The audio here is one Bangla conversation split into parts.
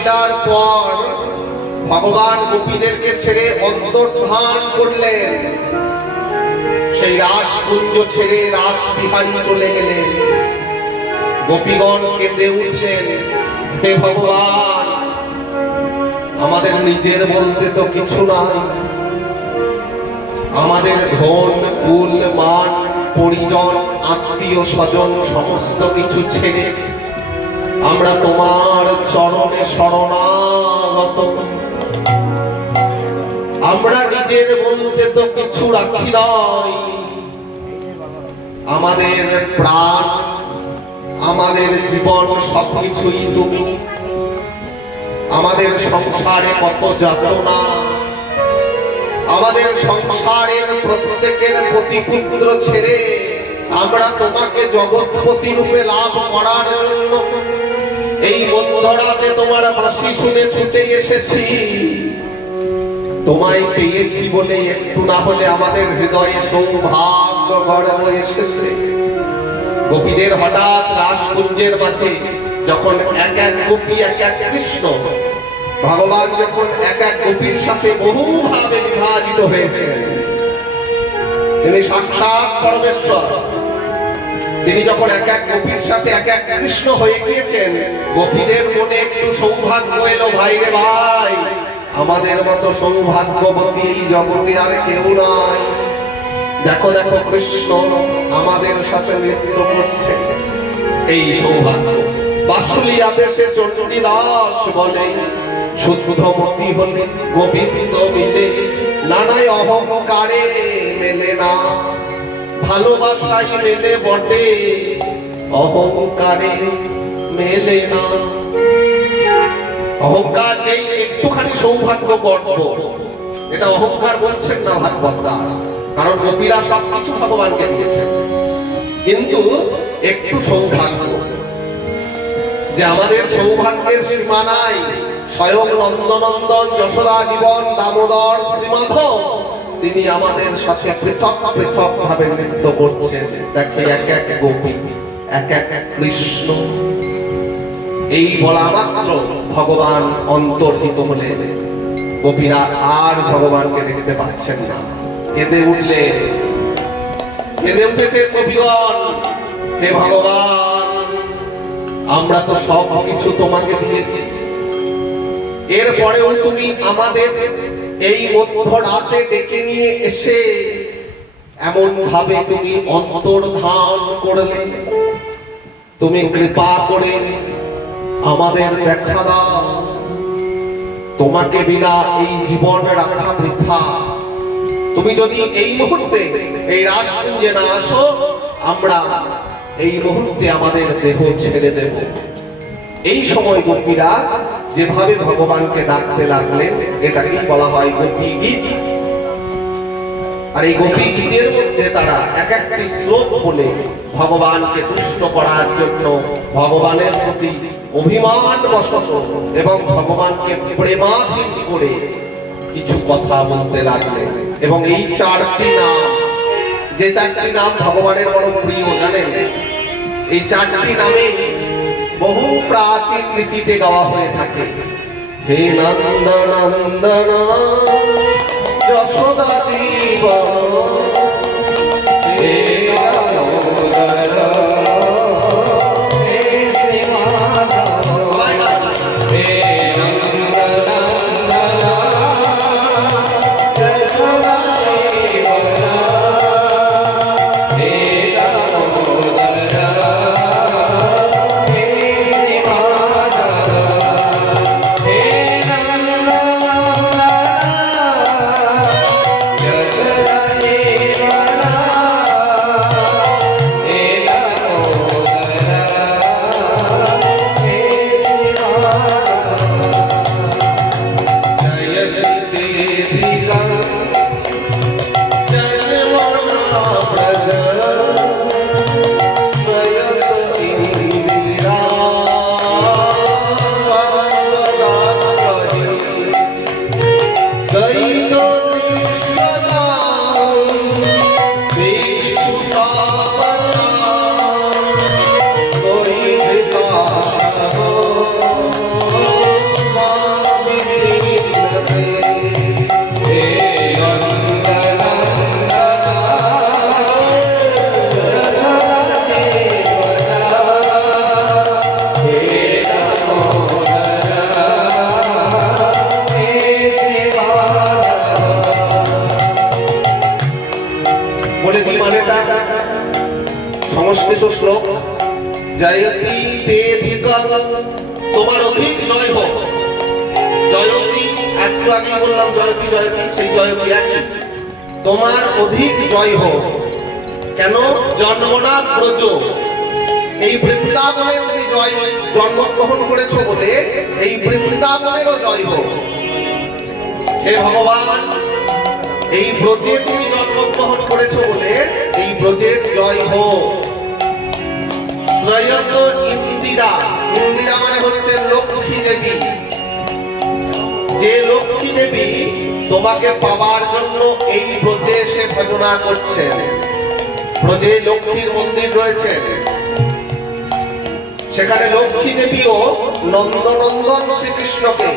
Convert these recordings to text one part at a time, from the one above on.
রাসলীলার পর ভগবান গোপীদেরকে ছেড়ে অন্তর্ধান করলেন। সেই রাসকুঞ্জ ছেড়ে রাসবিহারী চলে গেলেন। গোপীগণ কেঁদে উঠলেন, হে ভগবান, আমাদের নিজের বলতে তো কিছু নাই। আমাদের ধন কুল মান পরিজন আত্মীয় স্বজন সমস্ত কিছু ছেড়ে আমরা তোমার চরণে শরণাগত। আমরা নিজের বলতে তো কিছু রাখি নাই। আমাদের প্রাণ, আমাদের জীবন সবকিছুই তুমি। আমাদের সংসারে কত যাতনা, আমাদের সংসারের প্রত্যেকের প্রতিপুত্র ছেড়ে আমরা তোমাকে জগৎপতি রূপে লাভ করার জন্য এই মধ্যরাতে তোমার বাঁশি শুনে ছুটে এসেছি। তোমায় পেয়েছি বলে একটু না হলে আমাদের হৃদয়ে সৌভাগ্য গর্ব এসেছে। গোপীদের হঠাৎ রাসকুঞ্জের মাঝে যখন এক এক গোপী এক এক কৃষ্ণ, ভগবান যখন এক এক গোপীর সাথে বহুভাবে বিভাজিত হয়েছে, তিনি সাক্ষাৎ পরমেশ্বর, তিনি যখন এক এক গোপীর সাথে এক এক কৃষ্ণ হয়ে গিয়েছেন, গোপীদের মনে একটু সৌভাগ্য এলো, ভাই রে ভাই, আমাদের মতো সৌভাগ্যবতী এই জগতে আর কেউ নাই। দেখো দেখো কৃষ্ণ আমাদের সাথে নৃত্য করছে। এই সৌভাগ্য বাসুলিয়া দেশে চণ্ডীদাস বলে, শুদ্ধমতি হলে গোবিন্দ মিলে, নানায় অহংকারে মেলে না, ভালোবাসাই মেলে বটে, অহংকারে মেলে না। অহংকার যেই একটুখানি সৌভাগ্য গর্ব, এটা অহংকার বলছেন না ভাগবতরা, কারণ গোপীরা সবকিছু ভগবানকে দিয়েছেন, কিন্তু একটু সৌভাগ্য, যে আমাদের সৌভাগ্যের সীমা নাই। স্বয়ং নন্দনন্দন যশোদা জীবন দামোদর শ্রীমাধব তিনি আমাদের সাথে পৃথক পৃথক ভাবে নৃত্য করছেন। দেখে এক এক গোপী এক এক কৃষ্ণ। এই বলা মাত্র ভগবান অন্তর্হিত হলেন। গোপীরা আর ভগবানকে দেখতে পাচ্ছেন না, কেঁদে উঠলে, কেঁদে উঠেছে গোপীগণ, হে ভগবান, আমরা তো সব কিছু তোমাকে দিয়েছি, এরপরেও তুমি আমাদের এই মধ্যরাতে ডেকে নিয়ে এসে এমন ভাবে তুমি অন্তর্ধান করলে। তুমি কৃপা করে আমাদের দেখা দাও। তোমাকে বিনা এই জীবন রাখা বৃথা। তুমি যদি এই মুহূর্তে এই রাসকুঞ্জে না আসো, আমরা এই মুহূর্তে আমাদের দেহ ছেড়ে দেব। এই সময় গোপীরা যেভাবে ভগবানকে ডাকতে লাগলেন, এটাকে বলা হয় গোপী গীত। আর এই গোপী গীতের মধ্যে তারা এক একটি শ্লোক বলে ভগবানকে তুষ্ট করার জন্য ভগবানের প্রতি অভিমান বশত এবং ভগবানকে প্রেমাধীন করে কিছু কথা বলতে লাগলেন। এবং এই চারটি নাম, যে চারটি নাম ভগবানের বড় প্রিয়, জানেন, এই চারটি নামে বহু প্রাচীন রীতিতে গাওয়া হয়ে থাকে। হে নন্দনন্দন যশোদা জীবন, হে দামোদর, হে শ্রীমাধব, হে নন্দনন্দন যশোদা জীবন, হে দামোদর, হে শ্রীমাধব, হে নন্দনন্দন যশোদা জীবন। সংস্কৃত শ্লোক, জয়তি তেধিকং, তোমার অধিক জয় হোক। জয়তি একটু আগে বললাম, জয়তি জয়তি, সেই জয়তি একই, তোমার অধিক জয় হোক। কেন? জন্মনা ব্রজ, এই বৃন্দাবনে তুমি জয় জন্মগ্রহণ করেছো বলে এই বৃন্দাবনেরও জয় হোক। হে ভগবান, এই ব্রজে তুমি জন্মগ্রহণ করেছো বলে এই ব্রজের জয় হোক। শ্রয়ত ইন্দিরা, ইন্দিরা মানে হচ্ছে লক্ষ্মী দেবী। যে লক্ষ্মী দেবী তোমাকে পাবার জন্য এই ব্রজে এসে ভজনা করছেন। ব্রজে লক্ষ্মীর মন্দির রয়েছে, সেখানে লক্ষ্মী দেবীও নন্দনন্দন শ্রীকৃষ্ণকে,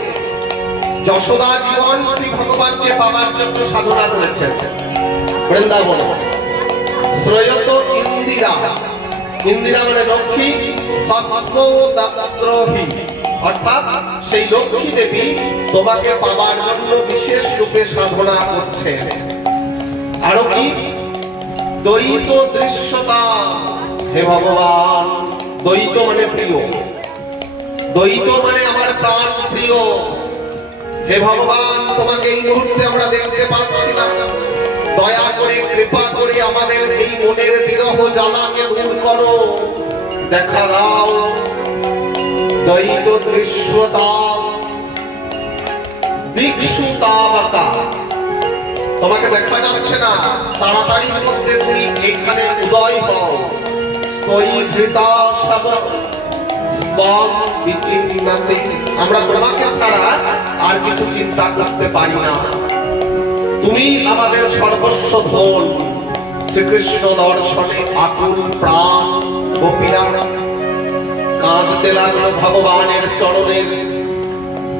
যশোদা জীবন শ্রী ভগবানকে পাবার জন্য সাধনা করেছেন বৃন্দাবন। শ্রয়ত ইন্দিরা, ইন্দিরা মানে লক্ষ্মী, শাস্ত্রদ্রোহী, অর্থাৎ সেই লক্ষ্মী দেবী তোমাকে পাবার জন্য বিশেষ রূপে সাধনা করছে। আরো কি? দ্বৈত দৃশ্যতা, হে ভগবান, দ্বৈত মানে প্রিয়, দ্বৈত মানে আমার প্রাণ প্রিয়। হে ভগবান, তোমাকে এই মুহূর্তে আমরা দেখতে পাচ্ছি না, দয়া করে কৃপা করে আমাদের এই মনের বিরহ জ্বালাকে দূর করো, দেখা দাও। দ্বৈত দৃশ্যতা দিক্ষুতাবতা, তোমাকে দেখা যাচ্ছে না, তাড়াতাড়ির মধ্যে তুমি এখানে উদয় হও। স্তয়ীধৃতা সব স্বম বিচিন্নতি, আমরা তোমাকে ছাড়া আর কিছু চিন্তা করতে পারি না, তুমি আমাদের সর্বস্ব ধন। শ্রীকৃষ্ণ দর্শনে আকুল প্রাণ গোপীরা কাঁদতে লাগলো ভগবানের চরণের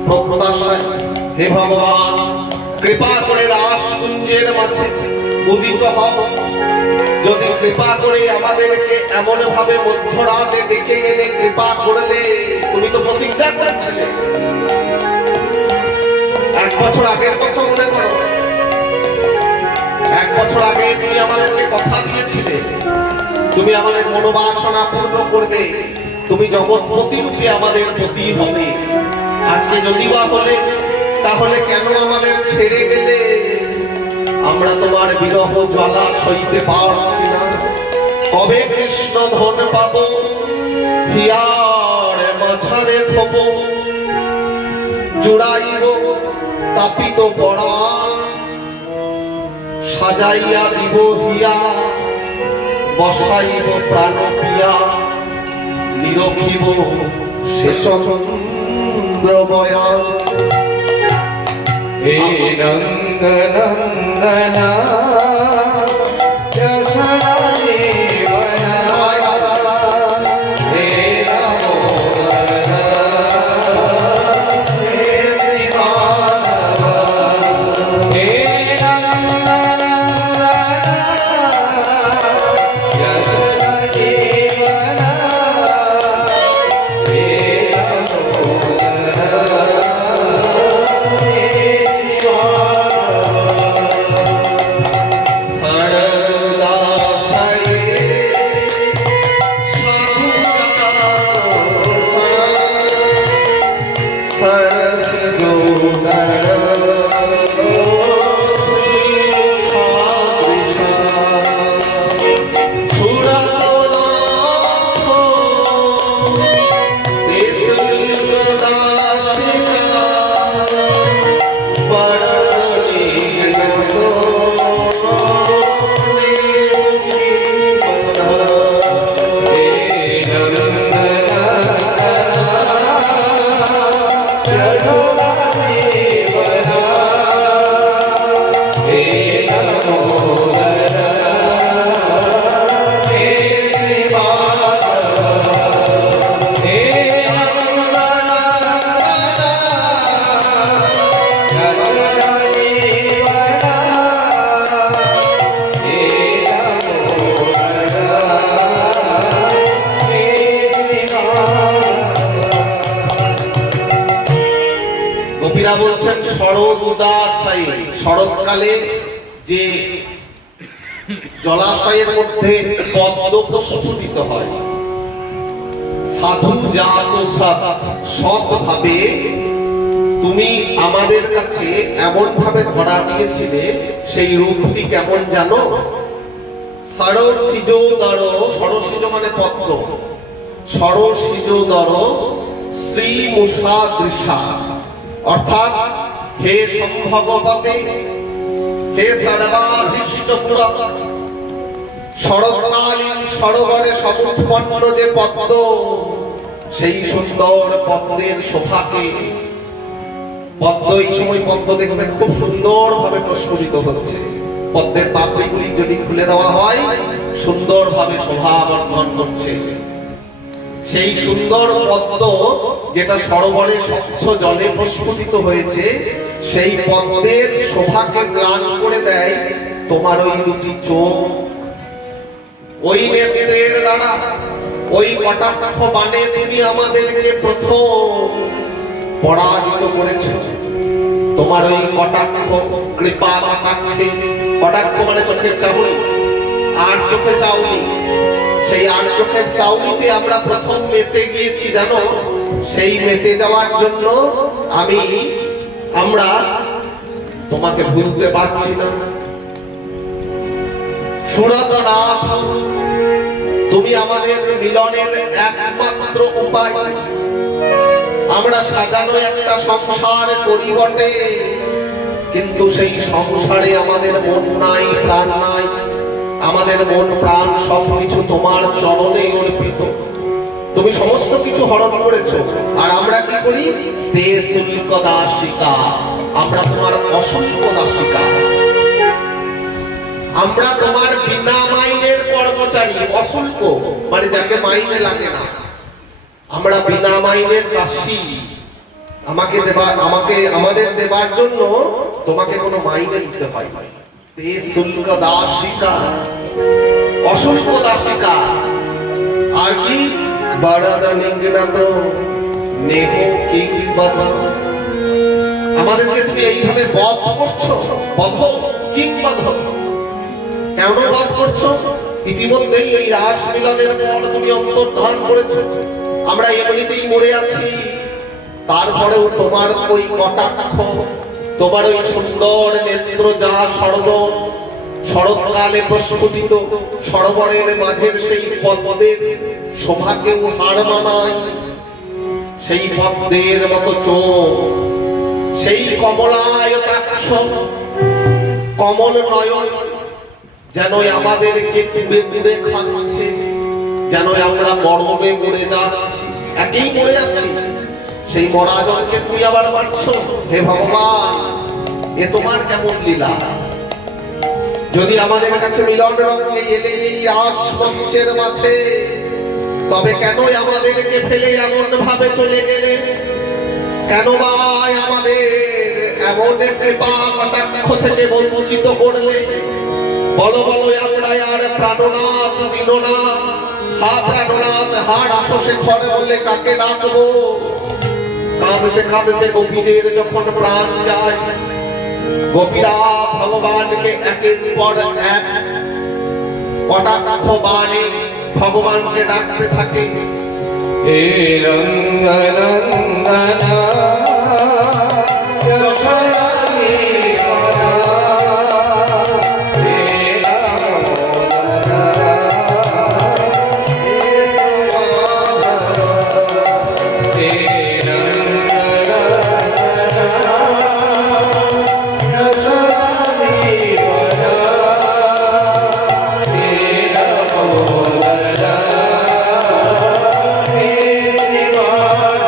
প্রত্যাশায়। হে ভগবান, কৃপা করে রাসকুঞ্জের মাঝে উদিত হও। যদি কৃপা করে আমাদেরকে এমন ভাবে মধ্যরাতে ডেকে এনে কৃপা করলে, তুমি তো প্রতিজ্ঞা করেছিলে, 1 বছর আগের কথা মনে করো, 1 বছর আগে তুমি আমাদেরকে কথা দিয়েছিলে, তুমি আমাদের মনোবাসনা পূর্ণ করবে, তুমি জগৎপতি রূপে আমাদের পতি হবে। আজকে যদি বা বলে, তাহলে কেন আমাদের ছেড়ে গেলে? আমরা তোমার বিরহ জ্বালা সইতে পারছি না। কবে কৃষ্ণ ধন পাবো, হিয়ার মাঝারে থব, জুড়াইব তাপিত পড়া, সাজাইয়া দিব হিয়া, বসাইব প্রাণ প্রিয়া, নিরখিব সে চন্দ্র বয়া। হে নন্দনন্দনা যশোদা জীবনা, হে দামোদর, হে শ্রী মাধব, হে নন্দনন্দনা যশোদা জীবনা, হে গোপীরা বলছেন শরৎ উদাসায়ী, শরৎকালে যে জলাশয়ের মধ্যে পদ্ম প্রস্ফুটিত হয়। সাধু জাত সৎভাবে তুমি আমাদের কাছে এমন ভাবে ধরা দিয়েছিলে, সেই রূপটি কেমন জানো? সরসিজোদর, সরসিজ মানে পদ্ম, সরসিজোদর শ্রী মুষাদৃশা, অর্থাৎ হে সম্ভবতে, হে সর্বাভীষ্টপুরা, শরৎকালীন সরোবরে সমুৎপন্ন যে পদ্ম, সেই সুন্দর পদ্মের শোভাকে, পদ্ম এই সময় পদ্ম দেখবে খুব সুন্দর ভাবে প্রস্ফুটিত হচ্ছে। পদ্মের পাপড়িগুলি যদি খুলে দেওয়া হয়, সুন্দর ভাবে শোভা বর্ধন করছে। সেই সুন্দর পদ্ম যেটা সরোবরে স্বচ্ছ জলে প্রস্ফুটিত হয়েছে, সেই পদ্মের শোভাকে ম্লান করে দেয় তোমার ওই দুটি চোখ, ওই নেত্রের দ্বারা, ওই কটাক্ষ বাণে তুমি আমাদেরকে প্রথম পরাজিত করেছ। তোমার ওই কটাক্ষ, কৃপা কটাক্ষে, কটাক্ষ মানে চোখের চাউনি, আর চোখে চাউনি, সেই আর চোখের চাউনিতে আমরা প্রথম মেতে গিয়েছি জানো। সেই মেতে যাওয়ার জন্য আমরা তোমাকে ভুলতে পারছি না। সুরতনাথ, তুমি আমাদের মিলনের একমাত্র উপায়। আমরা সাজানো একটা সংসার করি বটে, কিন্তু সেই সংসারে আমাদের মন নাই, প্রাণ নাই। আমাদের মন প্রাণ সবকিছু তোমার চরণে অর্পিত। তুমি সমস্ত কিছু হরণ করেছো, আর আমরা কি করি? তে শুল্ক দাসিকা, আমরা তোমার অশুল্ক দাসিকা, আমরা তোমার বিনা মাইনের কর্মচারী। অশুল্ক মানে যাকে মাইনে লাগে না, আমরা বিনা মাইনের দাসী। আমাদের দেবার জন্য তোমাকে কোনো মাইনে দিতে হয়। তে শুল্ক দাসিকা, অশুল্ক দাসিকা। আর কি? আমাদেরকে তুমি এইভাবে বধ করছো। বধ কি বধ? কেন বধ করছো? ইতিমধ্যেই এই রাস মিলনের পর তুমি অন্তর্ধান করেছো। আমরা এমনিতেই মরে আছি, তারপরেও তোমার ওই কটাক্ষ, তোমার ওই সুন্দর নেত্র যা শরৎকালে প্রস্ফুটিত সরোবরের মাঝের সেই পদ্মের শোভাকেও হার মানায়। সেই পদ্মের মতো চোখ, সেই কমলায়তাক্ষ কমল নয়ন, যেন আমাদেরকে কুড়ে কুড়ে খাচ্ছে, যেন আমরা মরমে মরে যাচ্ছি, একেই মরে যাচ্ছি। সেই মরা জলকে তুমি আবার মারছো। হে ভগবান, এ তোমার কেমন লীলা! যদি আমাদের কাছে মিলন রঙে এলে এই রাস মঞ্চের মাঝে, তবে কেন আমাদেরকে ফেলে এমন ভাবে চলে গেলে? কেন বা আমাদের এমন কৃপা কটাক্ষ থেকে বঞ্চিত করলে? বলো বলো, আমরা আর প্রাণনাথ দীননাথ, হা প্রাণনাথ, হা রাসশেখর বলে কাকে ডাকবো? কাঁদতে কাঁদতে গোপীদের যখন প্রাণ যায়, গোপীরা ভগবানকে একের পর এক কটাক্ষ বাণে ভগবানকে ডাকতে থাকে। হে রঙ্গনন্দনা Bye.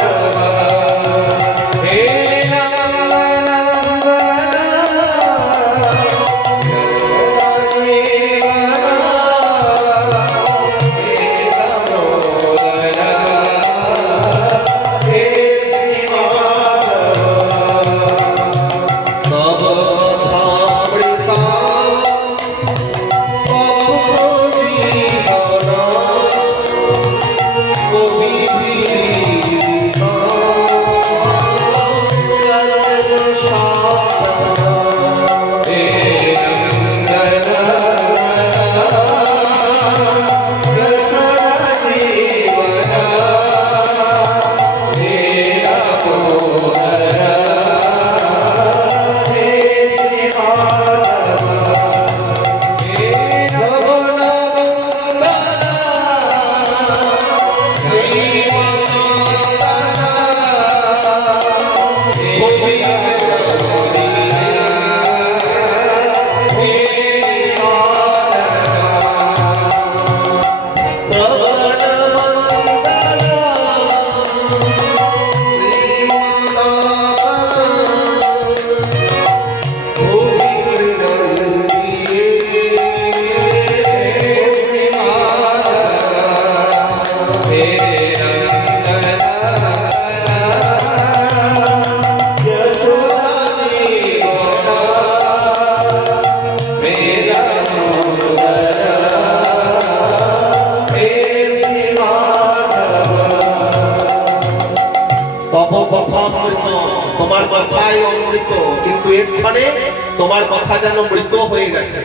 তব কথা অমৃত, তোমার কথাই অমৃত, কিন্তু এখানে তোমার কথা যেন মৃত হয়ে গেছে।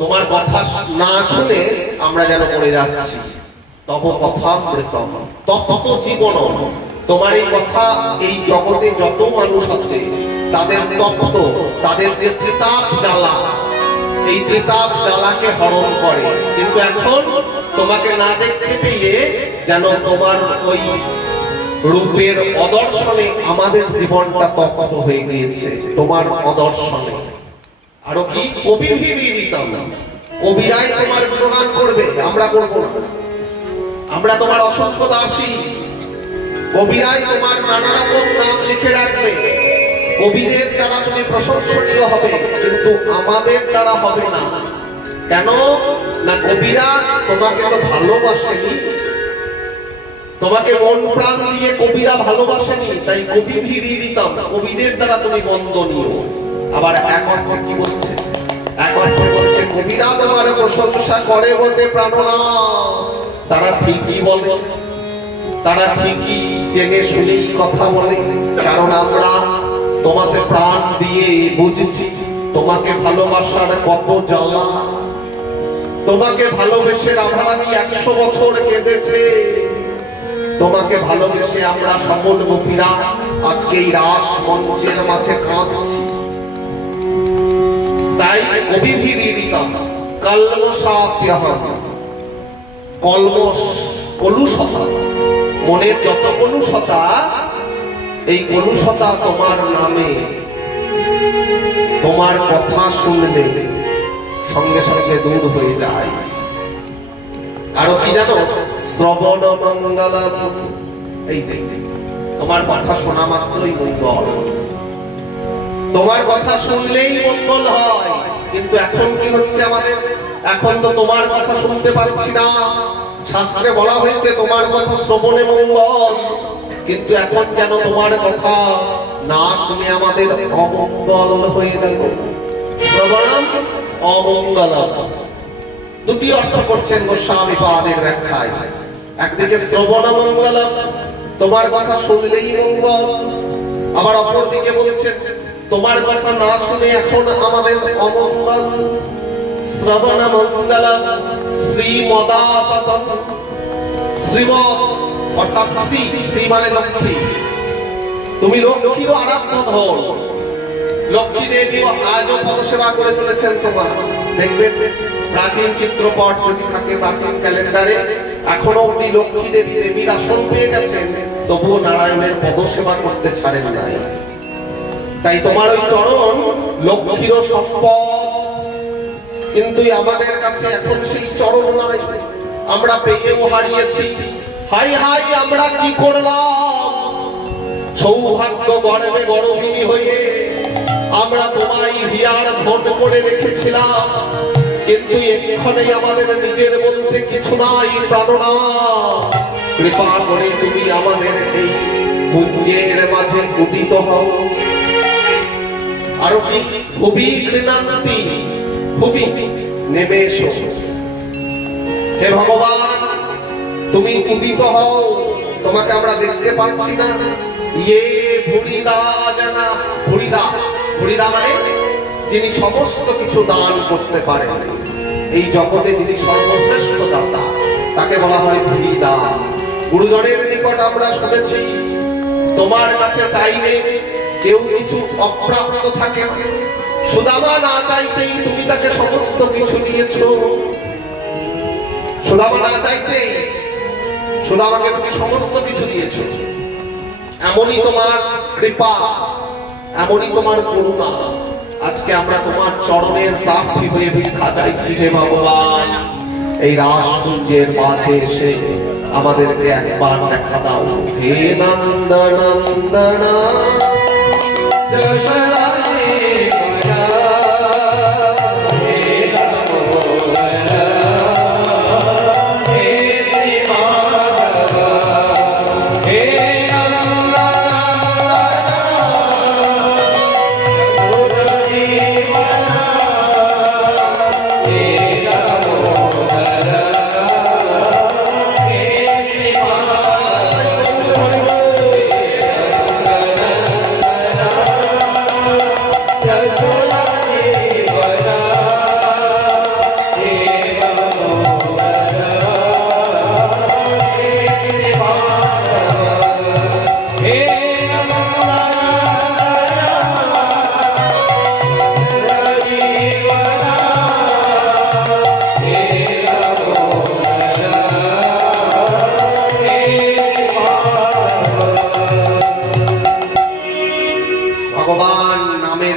তোমার কথা না শুনে আমরা যেন মরে যাচ্ছি। তব কথা অমৃত তত জীবন, তোমার এই কথা এই জগতে যত মানুষ আছে তাদের তপ্ত, তাদের যে ত্রিতাপ জ্বালা, এই ত্রিতাপ জ্বালাকে হরণ করে। কিন্তু এখন তোমাকে না দেখতে পেয়ে যেন তোমার ওই রূপের অদর্শনে আমাদের জীবনটা তপ্ত হয়ে গিয়েছে তোমার অদর্শনে। আরো কি কবি ভিড়িয়ে দিতাম না, কবিরাই তোমার গুণগান করবে, আমরা করবো না। আমরা তোমার অসংখ্য দাসী, কবিরাই তোমার নানা রকম নাম লিখে রাখবে, কবিদের দ্বারা তুমি প্রশংসনীয় হবে, কিন্তু আমাদের দ্বারা হবে না। কেন না, কবিরা তোমাকে তো ভালোবাসেনি, তোমাকে মন প্রাণ দিয়ে কবিরা ভালোবাসেনি, তাই কবি ভিড়িয়ে দিতাম, কবিদের দ্বারা তুমি বন্দনীয়। আবার এক অর্থে কি বলছে, এক অর্থে বলছে কবিরা তোমার প্রশংসা করে বলতে প্রাণনা, তারা ঠিকই বলে, তারা ঠিকই জেনে শুনেই কথা বলে। কারণ আমরা তোমাকে প্রাণ দিয়ে বুঝছি তোমাকে ভালোবাসার কত জ্বালা। তোমাকে ভালোবেসে রাধারানী 100 বছর কেঁদেছে, তোমাকে ভালোবেসে আমরা সকল গোপীরা আজকে এই রাস মঞ্চের মাঝে কাঁদছি। তাই কবি ভিড়িয়ে দিতাম কলমশাপ্যহ, কলমশ কলুষতা, মনের যত কলুষতা, এই কলুষতা তোমার নামে, তোমার কথা শুনলে সঙ্গে সঙ্গে দূর হয়ে যায়। আরো কি জানো, শ্রবণ মঙ্গলম, এই যে তোমার কথা শোনা মাত্রই মঙ্গল, তোমার কথা শুনলেই মঙ্গল হয়। কিন্তু এখন কি হচ্ছে আমাদের, এখন তো তোমার কথা শুনতে পাচ্ছি না। শাস্ত্রে বলা হয়েছে তোমার কথা শ্রবণে মঙ্গল, কিন্তু এখন কেন তোমার কথা না শুনে আমাদের অমঙ্গল হয়ে গেল। শ্রবণম অমঙ্গলম, দুটি অর্থ করছেন গোস্বামী পাদের ব্যাখ্যায়। একদিকে শ্রবণ মঙ্গলম, তোমার কথা শুনলেই মঙ্গল, আবার অপরদিকে বলছেন তোমার কথা না শুনে এখন আমাদের অমঙ্গল। শ্রবণ মঙ্গলম শ্রীমদাততম, শ্রীমৎ অর্থাৎ শ্রী, শ্রী মানে লক্ষ্মী, তুমি লক্ষ্মীর আরাধ্য ধন। লক্ষ্মী দেবী আজও পদসেবা করে চলেছেন তোমার। দেখবেন প্রাচীন চিত্রপট যদি থাকে, প্রাচীন ক্যালেন্ডারে এখনো অব্দি লক্ষ্মী দেবী দেবীর আসন পেয়ে গেছেন, তবুও নারায়ণের পদসেবা করতে ছাড়েন নাই। তাই তোমার ওই চরণ লক্ষ্মীর সম্পদ, কিন্তু আমাদের কাছে এখন সেই চরণ নাই, আমরা পেয়েও হারিয়েছি। হাই হাই আমরা কি করলাম, সৌভাগ্য গর্বে গর্বিণী হয়ে আমরা তোমায় হিয়ার ধন করে রেখেছিলাম, কিন্তু এক্ষণে আমাদের নিজের বলতে কিছু নাই। প্রাণনা কৃপা করে তুমি আমাদের এই পুঞ্জের মাঝে উদিত হও। আরো কি খুবই কৃণান্তি, খুবই নেমে এসো। হে ভগবান তুমি উদিত হও, তোমাকে আমরা দেখতে পাচ্ছি না। ইয়ে ভুরিদা জানা, ভুরিদা, ভুরিদা মানে যিনি সমস্ত কিছু দান করতে পারেন, এই জগতে যিনি সর্বশ্রেষ্ঠ দাতা, তাকে বলা হয় ভুরিদা। গুরুজনের নিকট আমরা শুনেছি তোমার কাছে চাইলে কেউ কিছু অপ্রাপ্ত থাকে না। সুদামা না চাইতেই তুমি তাকে সমস্ত কিছু দিয়েছো। সুদামা না চাইতেই সুদামাকে তুমি সমস্ত কিছু দিয়েছো। এমনই তোমার কৃপা, এমনই তোমার করুণা। আজকে আমরা তোমার চরণের প্রার্থী হয়ে ভিক্ষা চাইছি। হে ভগবান, এই রাসকুঞ্জের মাঝে এসে আমাদেরকে একবার দেখা দাও। হে নন্দনন্দন যশোদা ভগবান নামের